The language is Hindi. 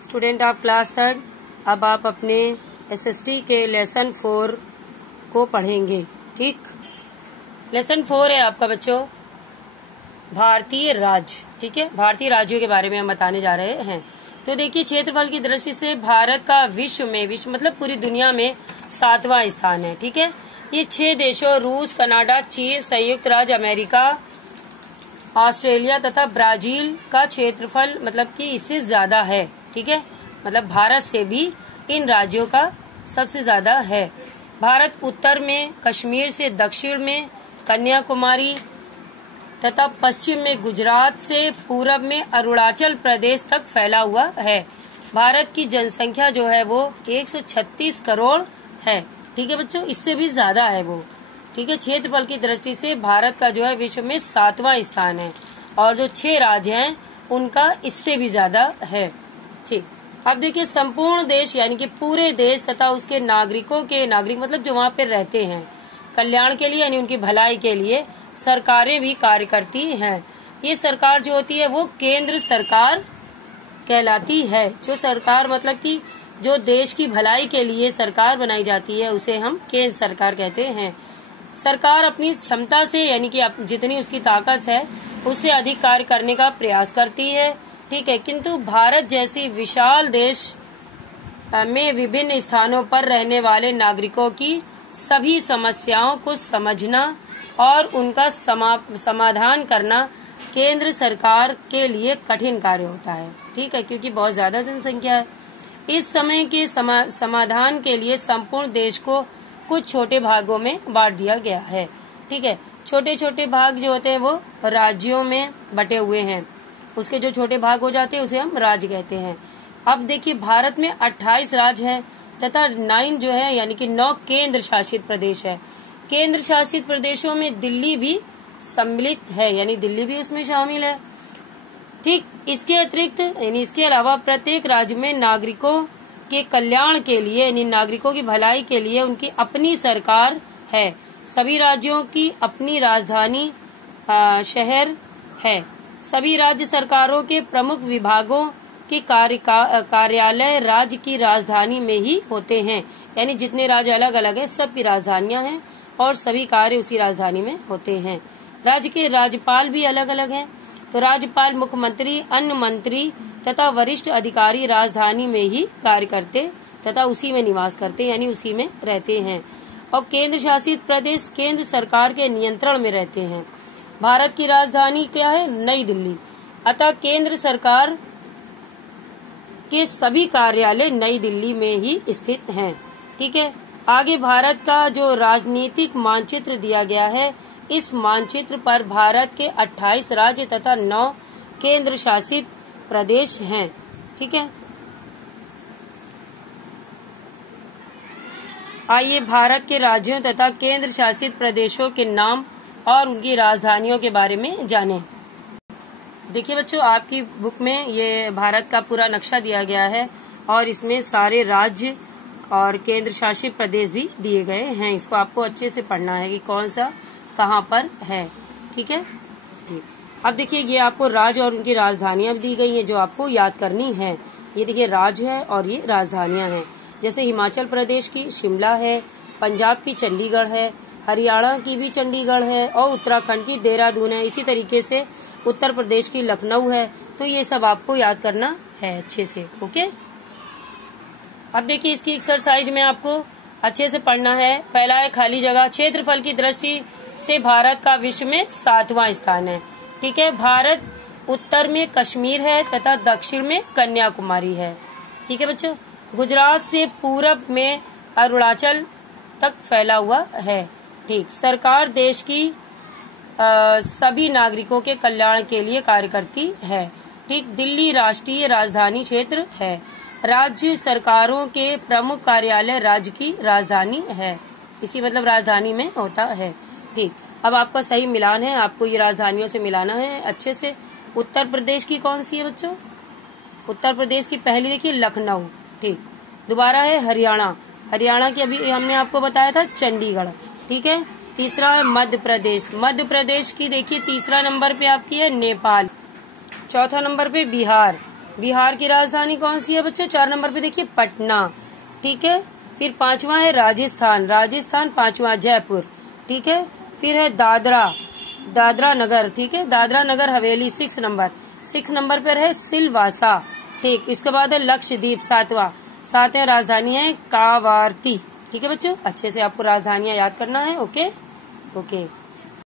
स्टूडेंट ऑफ क्लास थर्ड, अब आप अपने एसएसटी के लेसन 4 को पढ़ेंगे। ठीक, लेसन 4 है आपका बच्चों भारतीय राज्य। ठीक है, भारतीय राज्यों के बारे में हम बताने जा रहे हैं। तो देखिए, क्षेत्रफल की दृष्टि से भारत का विश्व मतलब पूरी दुनिया में 7वां स्थान है। ठीक है, ये 6 देशों रूस, कनाडा, चीन, संयुक्त राज्य अमेरिका, ऑस्ट्रेलिया तथा ब्राजील का क्षेत्रफल मतलब कि इससे ज्यादा है। ठीक है, मतलब भारत से भी इन राज्यों का सबसे ज्यादा है। भारत उत्तर में कश्मीर से दक्षिण में कन्याकुमारी तथा पश्चिम में गुजरात से पूरब में अरुणाचल प्रदेश तक फैला हुआ है। भारत की जनसंख्या जो है वो 136 करोड़ है। ठीक है बच्चों, इससे भी ज्यादा है वो। ठीक है, क्षेत्रफल की दृष्टि से भारत का जो है विश्व में 7वां स्थान है और जो 6 राज्य हैं उनका इससे भी ज्यादा है। ठीक, अब देखिए, संपूर्ण देश यानी कि पूरे देश तथा उसके नागरिकों के नागरिक मतलब जो वहाँ पे रहते हैं कल्याण के लिए यानी उनकी भलाई के लिए सरकारें भी कार्य करती हैं। ये सरकार जो होती है वो केंद्र सरकार कहलाती है। जो सरकार मतलब कि जो देश की भलाई के लिए सरकार बनाई जाती है उसे हम केंद्र सरकार कहते हैं। सरकार अपनी क्षमता से यानी कि जितनी उसकी ताकत है उससे अधिक कार्य करने का प्रयास करती है। ठीक है, किंतु भारत जैसी विशाल देश में विभिन्न स्थानों पर रहने वाले नागरिकों की सभी समस्याओं को समझना और उनका समाधान करना केंद्र सरकार के लिए कठिन कार्य होता है। ठीक है, क्योंकि बहुत ज्यादा जनसंख्या है। इस समय के समाधान के लिए संपूर्ण देश को कुछ छोटे भागों में बांट दिया गया है। ठीक है, छोटे छोटे भाग जो होते हैं वो राज्यों में बटे हुए हैं। उसके जो छोटे भाग हो जाते हैं उसे हम राज्य कहते हैं। अब देखिए, भारत में 28 राज्य हैं तथा 9 जो है यानी कि 9 केंद्र शासित प्रदेश है। केंद्र शासित प्रदेशों में दिल्ली भी सम्मिलित है यानी दिल्ली भी उसमें शामिल है। ठीक, इसके अतिरिक्त यानी इसके अलावा प्रत्येक राज्य में नागरिकों के कल्याण के लिए यानी नागरिकों की भलाई के लिए उनकी अपनी सरकार है। सभी राज्यों की अपनी राजधानी शहर है। सभी राज्य सरकारों के प्रमुख विभागों के कार्यालय राज्य की राजधानी में ही होते हैं। यानी जितने राज्य अलग अलग हैं सब की राजधानियां हैं और सभी कार्य उसी राजधानी में होते हैं। राज्य के राज्यपाल भी अलग अलग हैं। तो राज्यपाल, मुख्यमंत्री, अन्य मंत्री तथा वरिष्ठ अधिकारी राजधानी में ही कार्य करते तथा उसी में निवास करते यानी उसी में रहते हैं। और केंद्र शासित प्रदेश केंद्र सरकार के नियंत्रण में रहते हैं। भारत की राजधानी क्या है? नई दिल्ली। अतः केंद्र सरकार के सभी कार्यालय नई दिल्ली में ही स्थित हैं। ठीक है, आगे भारत का जो राजनीतिक मानचित्र दिया गया है, इस मानचित्र पर भारत के 28 राज्य तथा 9 केंद्र शासित प्रदेश हैं। ठीक है, आइए भारत के राज्यों तथा केंद्र शासित प्रदेशों के नाम और उनकी राजधानियों के बारे में जानें। देखिए बच्चों, आपकी बुक में ये भारत का पूरा नक्शा दिया गया है और इसमें सारे राज्य और केंद्र शासित प्रदेश भी दिए गए हैं। इसको आपको अच्छे से पढ़ना है कि कौन सा कहाँ पर है। ठीक है, अब देखिए, ये आपको राज्य और उनकी राजधानियां दी गई हैं जो आपको याद करनी है। ये देखिए, राज्य है और ये राजधानियां हैं। जैसे हिमाचल प्रदेश की शिमला है, पंजाब की चंडीगढ़ है, हरियाणा की भी चंडीगढ़ है और उत्तराखंड की देहरादून है। इसी तरीके से उत्तर प्रदेश की लखनऊ है। तो ये सब आपको याद करना है अच्छे से। ओके, अब देखिए, इसकी एक्सरसाइज में आपको अच्छे से पढ़ना है। पहला है खाली जगह। क्षेत्रफल की दृष्टि से भारत का विश्व में 7वां स्थान है। ठीक है, भारत उत्तर में कश्मीर है तथा दक्षिण में कन्याकुमारी है। ठीक है बच्चों, गुजरात से पूरब में अरुणाचल तक फैला हुआ है। ठीक, सरकार देश की सभी नागरिकों के कल्याण के लिए कार्य करती है। ठीक, दिल्ली राष्ट्रीय राजधानी क्षेत्र है। राज्य सरकारों के प्रमुख कार्यालय राज्य की राजधानी है। इसी मतलब राजधानी में होता है। ठीक, अब आपका सही मिलान है, आपको ये राजधानियों से मिलाना है अच्छे से। उत्तर प्रदेश की कौन सी है बच्चों? उत्तर प्रदेश की पहली देखिए लखनऊ। ठीक, दोबारा है हरियाणा। हरियाणा की अभी हमने आपको बताया था चंडीगढ़। ठीक है, तीसरा है मध्य प्रदेश। मध्य प्रदेश की देखिए तीसरा नंबर पे आपकी है नेपाल। चौथा नंबर पे बिहार। बिहार की राजधानी कौन सी है बच्चों? 4 नंबर पे देखिए पटना, ठीक है। फिर 5वां है राजस्थान, राजस्थान 5वां जयपुर, ठीक है। फिर है दादरा नगर, ठीक है, दादरा नगर हवेली 6 नंबर पर है सिलवासा, ठीक। इसके बाद है लक्षद्वीप 7वां राजधानी है कावारती, ठीक है बच्चों। अच्छे से आपको राजधानियां याद करना है। Okay okay.